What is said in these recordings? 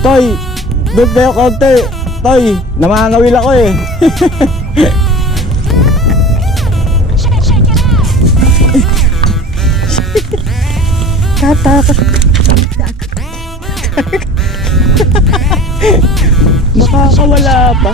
Toy, doon kayo konti. Toy, namangawil ako eh. Katakot. Makakawala pa.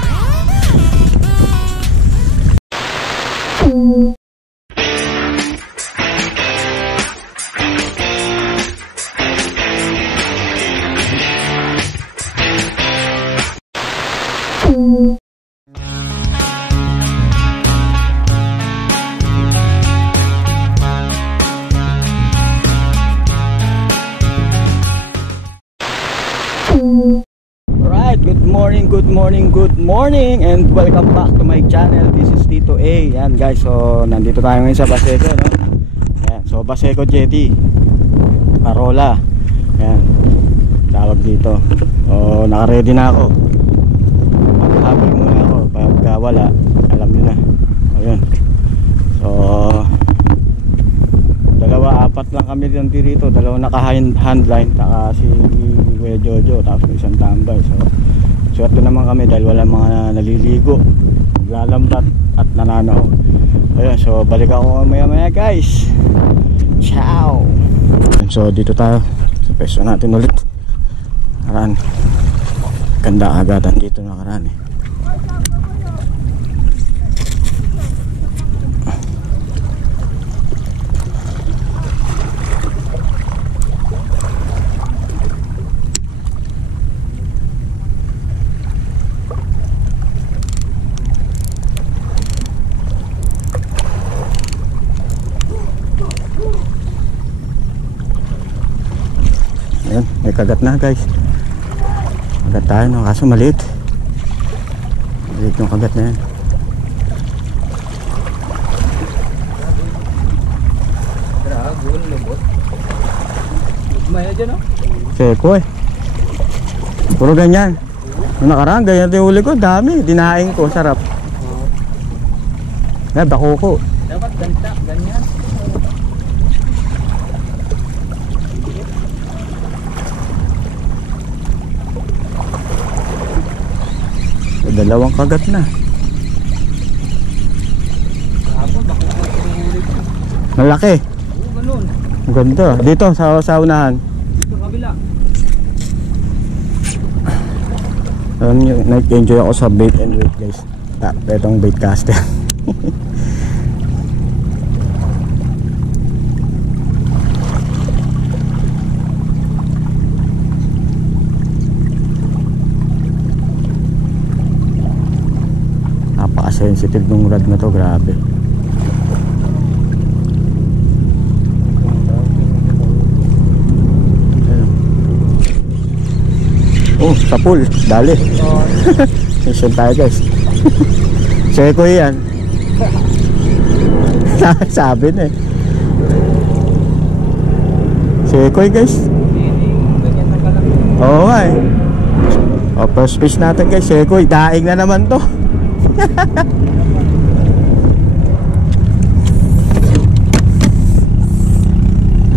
Good morning and welcome back to my channel. This is Tito A. Yan guys, so nandito tayo ngayon sa Baseco, no? Yan, so Baseco Jetty Parola. Yan, tawag dito. So naka-ready na ako. Maghahabol muna ako. Pagka wala, alam nyo na. So yun. So apat lang kami dito. Dalawa naka-handline, taka si Kuya Jojo, tapos isang tambay. So swerte naman kami dahil wala mga naliligo, naglalambat at nananaw. Ayun, so balik ako maya guys. Ciao. So dito tayo sa peso natin ulit. Nakaraan, ganda agatan dito nakaraan eh. May kagat na guys. Kagat tayo, no? Kaso maliit. Maliit yung kagat na yan. Seko eh. Puro ganyan. Yung nakaraan, ganyan yung huli ko. Dami, dinaing ko, sarap. Bako ko. Dapat ganta, ganyan. Dalawang kagat na. Malaki. Oo, ganun. Ganda. Dito sa unahan. Dito kabila. Nag-enjoy ako sa bait and weight guys. Petong bait caster. Sensitive nung rod na to, grabe. Oh, sa pool, dali. Session tayo guys. Seko yan. Sabi na eh. Seko guys. Oo nga eh. O, first fish natin guys, seko. Daing na naman to.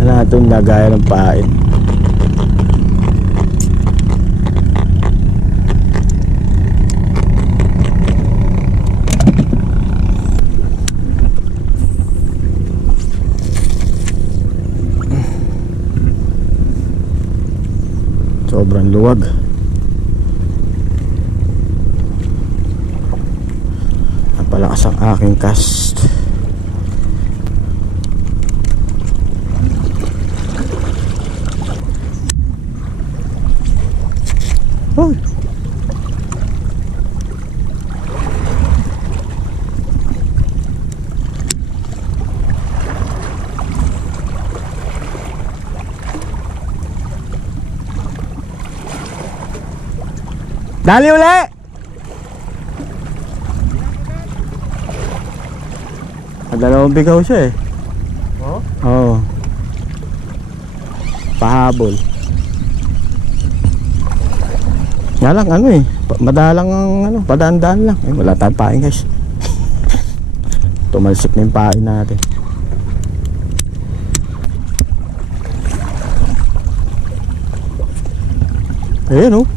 Wala itong nagaya ng pain. Sobrang luwag. Napalakas ang aking cast. Oh. Dali uli. Dalawang bigaw siya eh. Oh? Oo. Pahabol. Nga lang ano eh, madalang ang ano, padaan-daan lang. Eh, wala tayong pain guys. Tumalsik na yung pain natin. Ayan oh.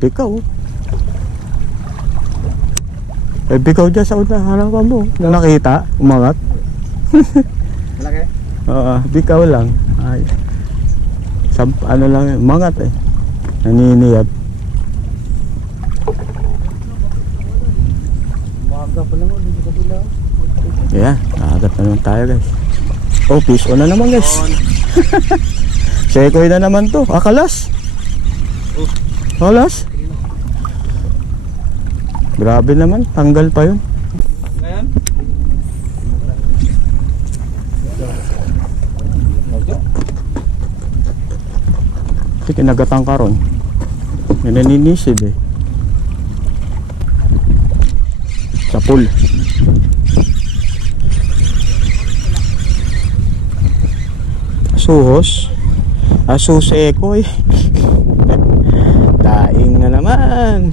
Bikaw. Eh, bikaw dyan sa una. Harapan mo. Na nakita, umangat. Malaki? Oo, bikaw lang. Ay. Ano lang, umangat eh. Naniniyap. Umaga pa lang o, dito kabila. Yeah, nakagat na naman tayo guys. Oh, fish on na naman guys. Sekoy na naman to. Kalas. Kalas. Grabe naman, tanggal pa yun. Ngayon? Kasi kinagatan ka ron. May naninisid eh. Sa pool. Suhos. Asuseko eh. Daing na naman.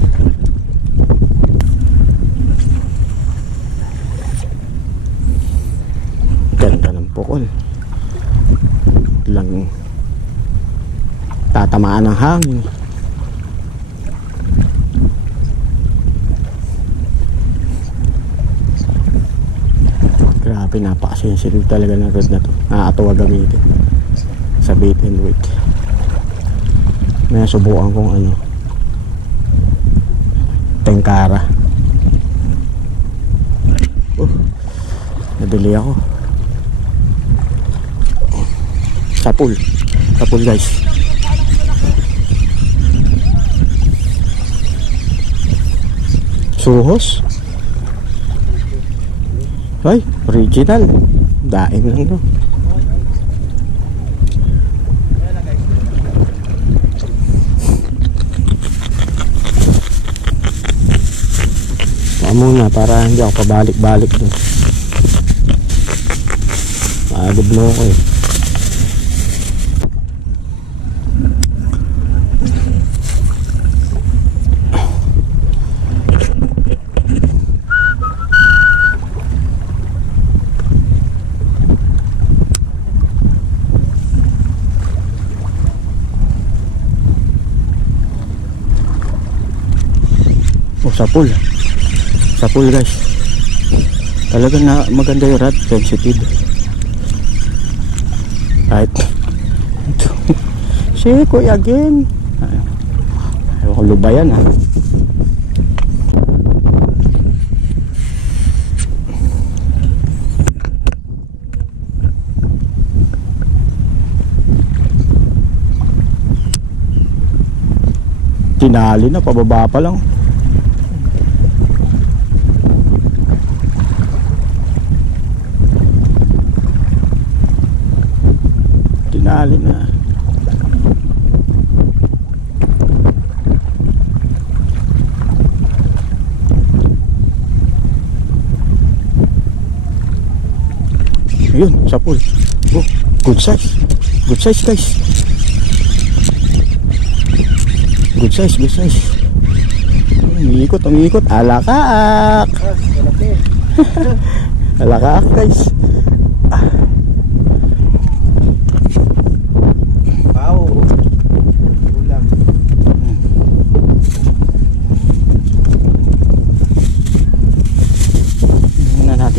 Ganda ng pukol. Lang tatamaan ng hangin. Grabe, napakasensitive talaga ng rod na to. Nakakatawa gamitin sa bait and weight. May subukan kong ano, tengkara. Nabili ako sa pool guys. Suhos. Ay, original. Daing lang to. Muna para hindi ako pabalik-balik dun. Maagod mo ako eh. Oh, sa pool guys. Talaga na maganda yung rod, sensitive. Right. Sekoy again. Ayaw ko lubayan ha. Tinali na, pababa pa lang. Tinali na. Ayun, sa pool. Oh, good size. Good size guys. Good size, good size. Umiikot. Alakaak. Alakaak guys.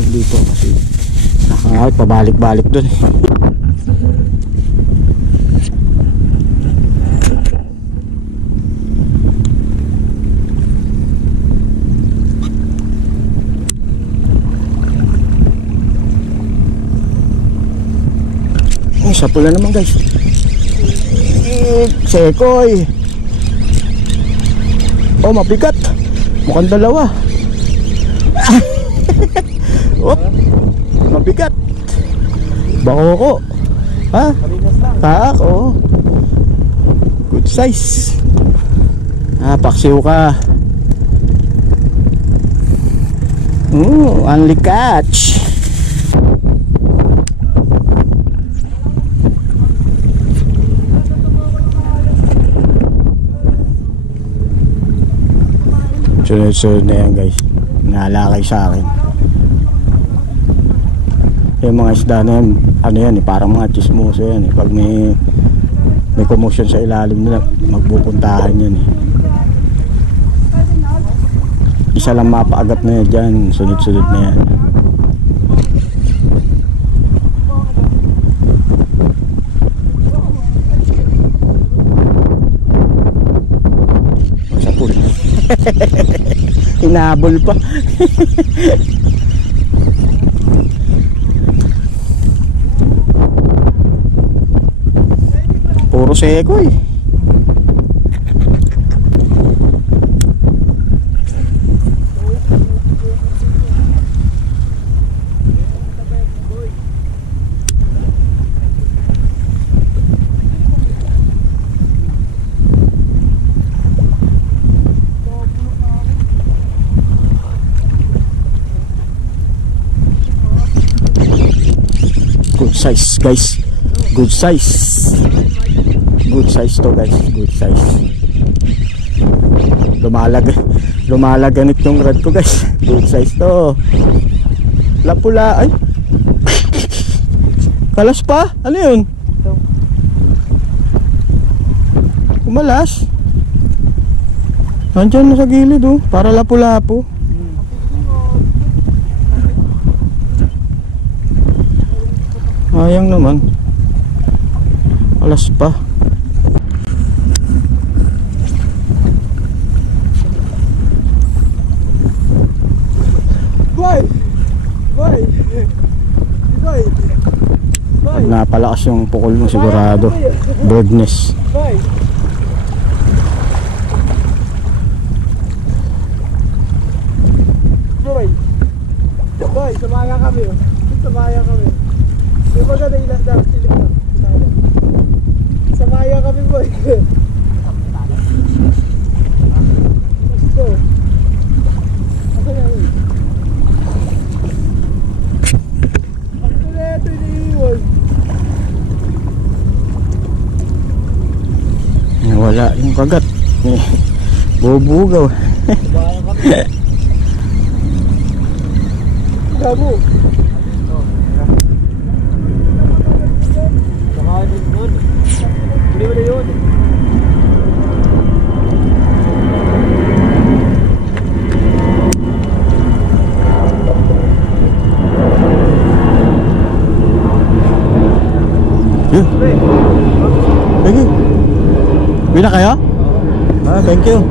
Dito kasi nakangawit pabalik-balik dun. Oh, sa pula naman guys. Sekoy. Oh, mabigat. Mukhang dalawa. Oh, mabigat. Bako ko. Ha? Taak, oh. Good size. Paksiw ka. Only catch. Sunod-sunod na yan guys. Nalakay sa akin. Yung mga isda na yan, ano yan eh, parang mga chismoso yan eh. Pag may commotion sa ilalim nila, magpupuntahan yan eh. isa lang mapaagat na yan dyan, sunod-sunod na yan. Sa pool. Hinabol pa. Puro seko eh. Good size guys, good size, good size to guys, good size. Lumalaganit yung rod ko guys, good size to. Lapula ay kalas pa, ano yun? Kumalas nandyan na sa gilid oh, para lapu-lapu. Sayang naman. Alas pa. Boy! Boy! Boy! Boy! Napalakas yung pukol mo sigurado. Birdness. Boy! Boy! Boy! Samaya kami oh. Samaya kami. Di ba ganda ilan daw silip na? Samaya kami boy. Let's go. Asa na yun? Asa na ito iniiwan? Wala yung kagat. Bubugaw. Samaya kami. Gabo. Hindi mo na yun. Yun. Thank you. Bina kayo? Thank you.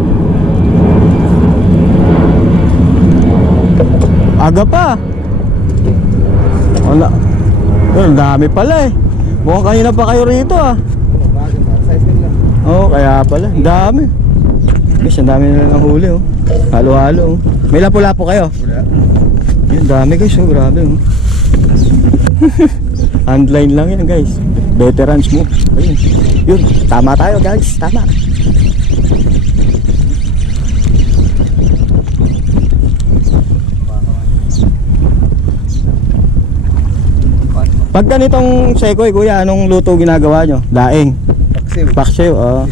Aga pa. Wala. Ang dami pala eh. Mukhang kanina pa kayo rito ah. Oo, kaya pala. Ang dami. Guys, ang dami nila ng huli oh. Halo-halo oh. May lapu-lapu kayo? Wala. Yun, dami guys oh. Grabe oh. Handline lang yan guys. Veterans move. Ayun. Yun, tama tayo guys. Tama. Pag ganitong sekoy kuya, anong luto ginagawa nyo? Daing? Paksiw. Paksiw, oo.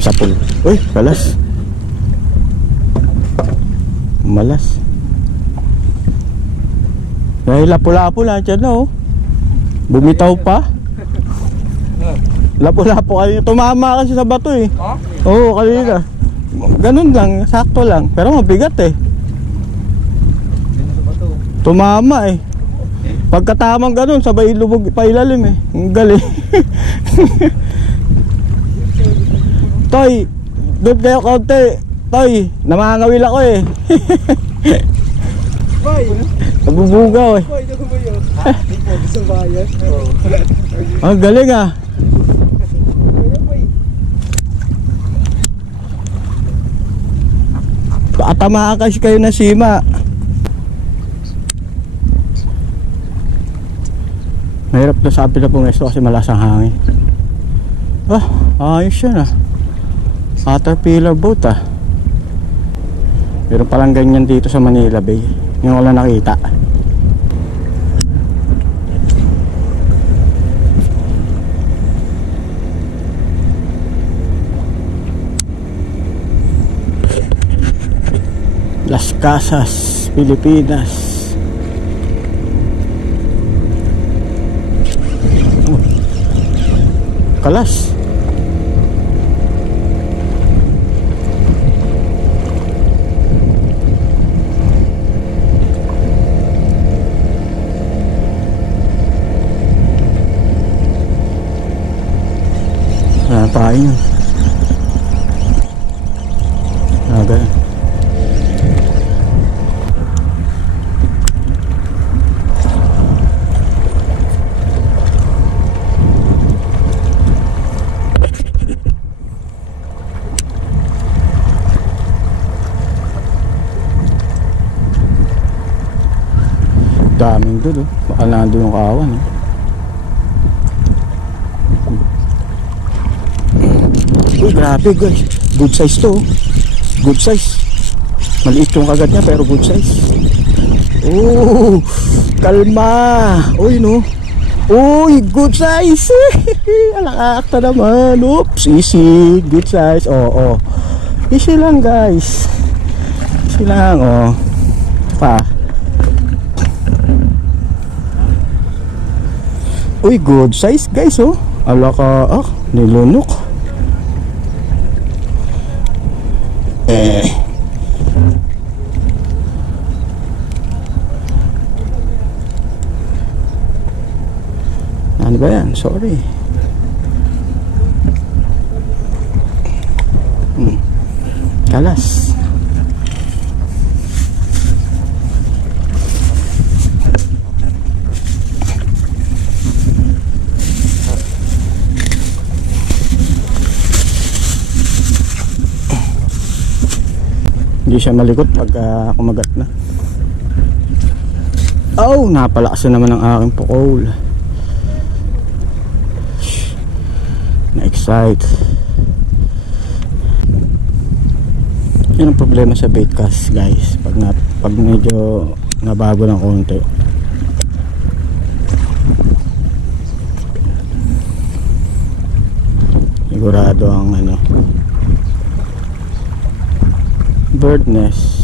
Sapul. Uy, balas. Malas. Dahil lapu-lapu lang dyan na oh. Bumitaw pa. Lapu-lapu kanina. Tumama kasi sa bato eh. Oo, kanina. Ganun lang, sakto lang. Pero mabigat eh. Tumama eh. Pagkatamang ganun, sabay lubog pa ilalim eh. Ang galing. Toy, doon kayo konti. Toy, namangawil ako eh. Boy! Nabubugaw eh. Boy, ano ba yun? Hindi po, gusto bayan. Ang galing ah. Tamaan kasi kayo na sima. Mahirap na sabi na pumesto kasi malasang hangin. Ayos yan ah. Caterpillar boat ah. Meron palang ganyan dito sa Manila Bay. Yung wala nakita. Casas, Pilipinas. Oh. Kalas. Pain yun. Ganun. Daming doon, baka nandun yung kawan eh. Uy, grabe guys. Good size to. Good size. Maliit yung kagat niya pero good size. Oh, kalma. Uy, no. Uy, good size. Alakakta naman. Oops, easy. Good size. Oh. Easy lang guys. Easy lang, oh. Pa. Uy, good size guys, oh. Alakaak. Nilunok. Ano ba yan? Sorry. Kalas. Hindi siya malikot pag kumagat na. Oh, napalakasan naman ang aking pukol. Na-excite. Yan ang problema sa bait cast guys. Pag medyo nabago ng konti. Sigurado ang bird nest.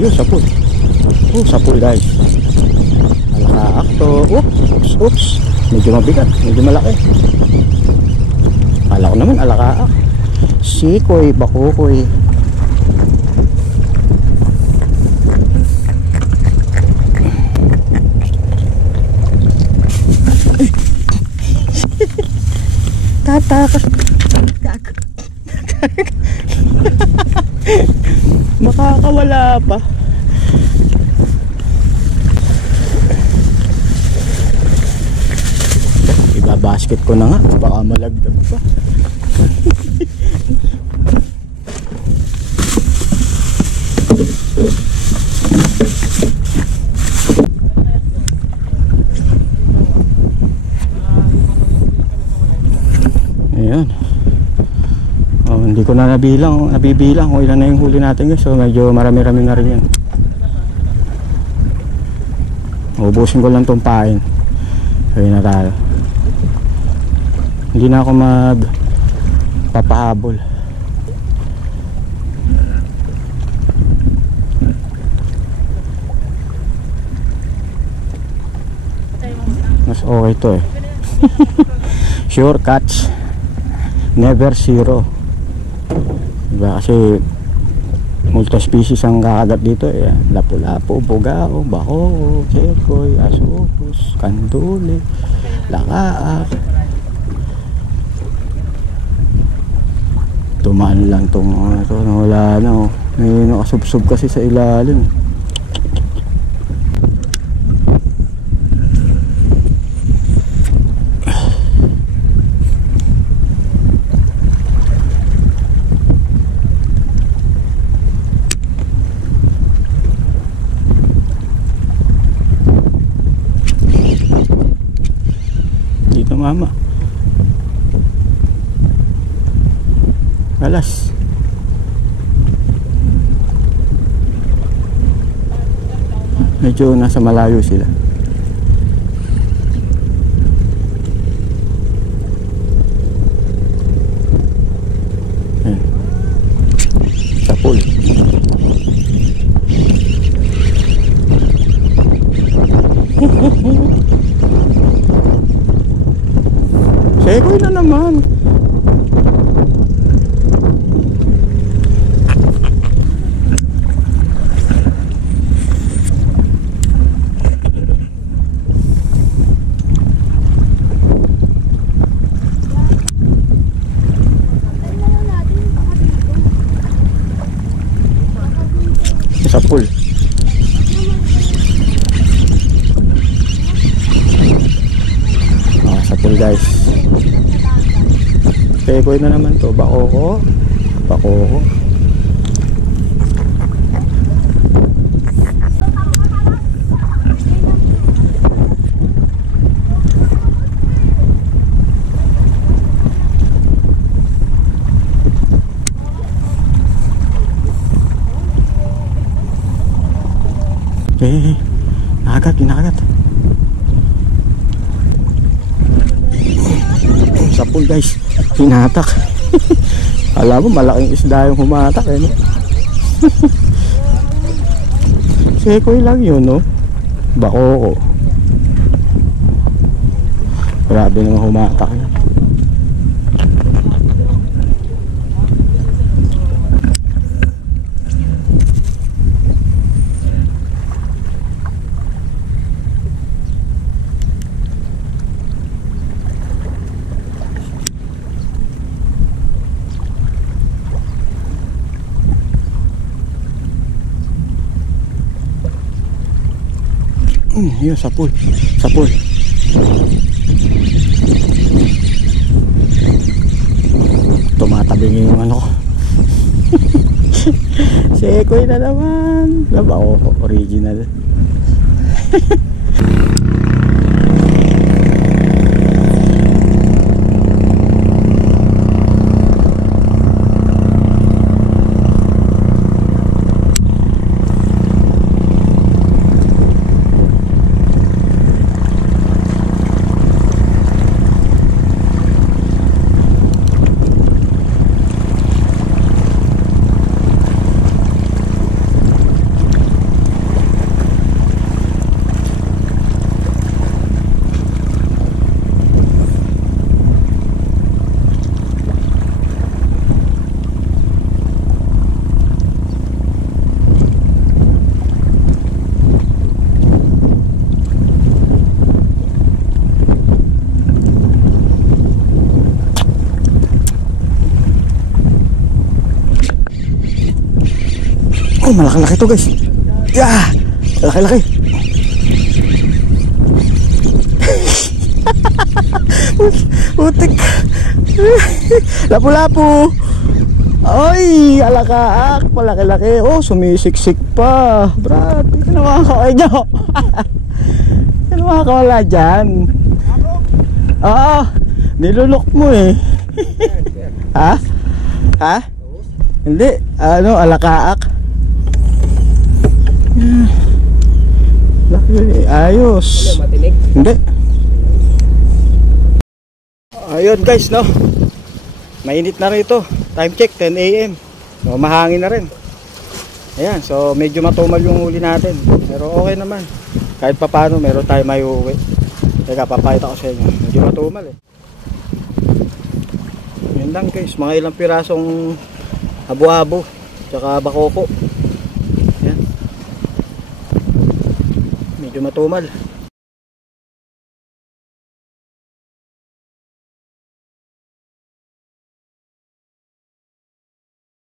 Ayun, sapul. Oh, sapul guys. Alakaak to. Oops. Medyo mabigat, medyo malaki. Kala ko naman alakaak. Sikoy, bakukoy. Tatakas. Makakawala pa. Ibabasket ko na nga, baka malagdag pa. Ayan. Hindi ko na nabibilang kung ilan na yung huli natin guys. So medyo marami-rami na rin yan. Ubusin ko lang tong pain. Ayun na tayo. Hindi na ako magpapahabol. Mas okay to eh. Sure catch, never zero. Diba kasi multi-species ang kakagat dito eh. Lapu-lapu, bugao, bako, kekoy, asus, kanduli, lakaak. Tumaan lang tong ito, wala na oh. May nakasubsob kasi sa ilalim. Dito mama. Alas. Medyo nasa malayo sila. Sa pool. Sa pool guys. Pekoy na naman to. Bakoko. Bakoko. Nakagat, nakagat. Sa pool guys, hinatak. Alam mo, malaking isda yung humatak eh, no? Sekoy lang yun, no? Bakoko. Grabe naman humatak yun. Yun, sa pool. Sa pool. Tumatabing yung ano ko. Sekoy na naman. Labaw ko, original. Oh, malaki-laki to guys. Yeah! Laki-laki. Utik. Lapu-lapu. Ay, alakaak. Palaki-laki. Oh, sumisiksik pa. Brad, hindi ka na makakawala dyan. Hindi ka na makakawala dyan. Oo, nilulok mo eh. Ha? Ha? Hindi. Ano, alakaak. Laki, ayos. Matinik? Hindi. Ayun guys, no. Mainit na rito. Time check 10 AM. So mahangin na rin. Ayan, so medyo matumal yung huli natin. Pero okay naman. Kahit papaano meron tayo may uwi. Teka, papakita ko sa inyo. Medyo matumal eh. Yun lang guys, mga ilang pirasong habo-habo tsaka bakoko. Medyo matumal.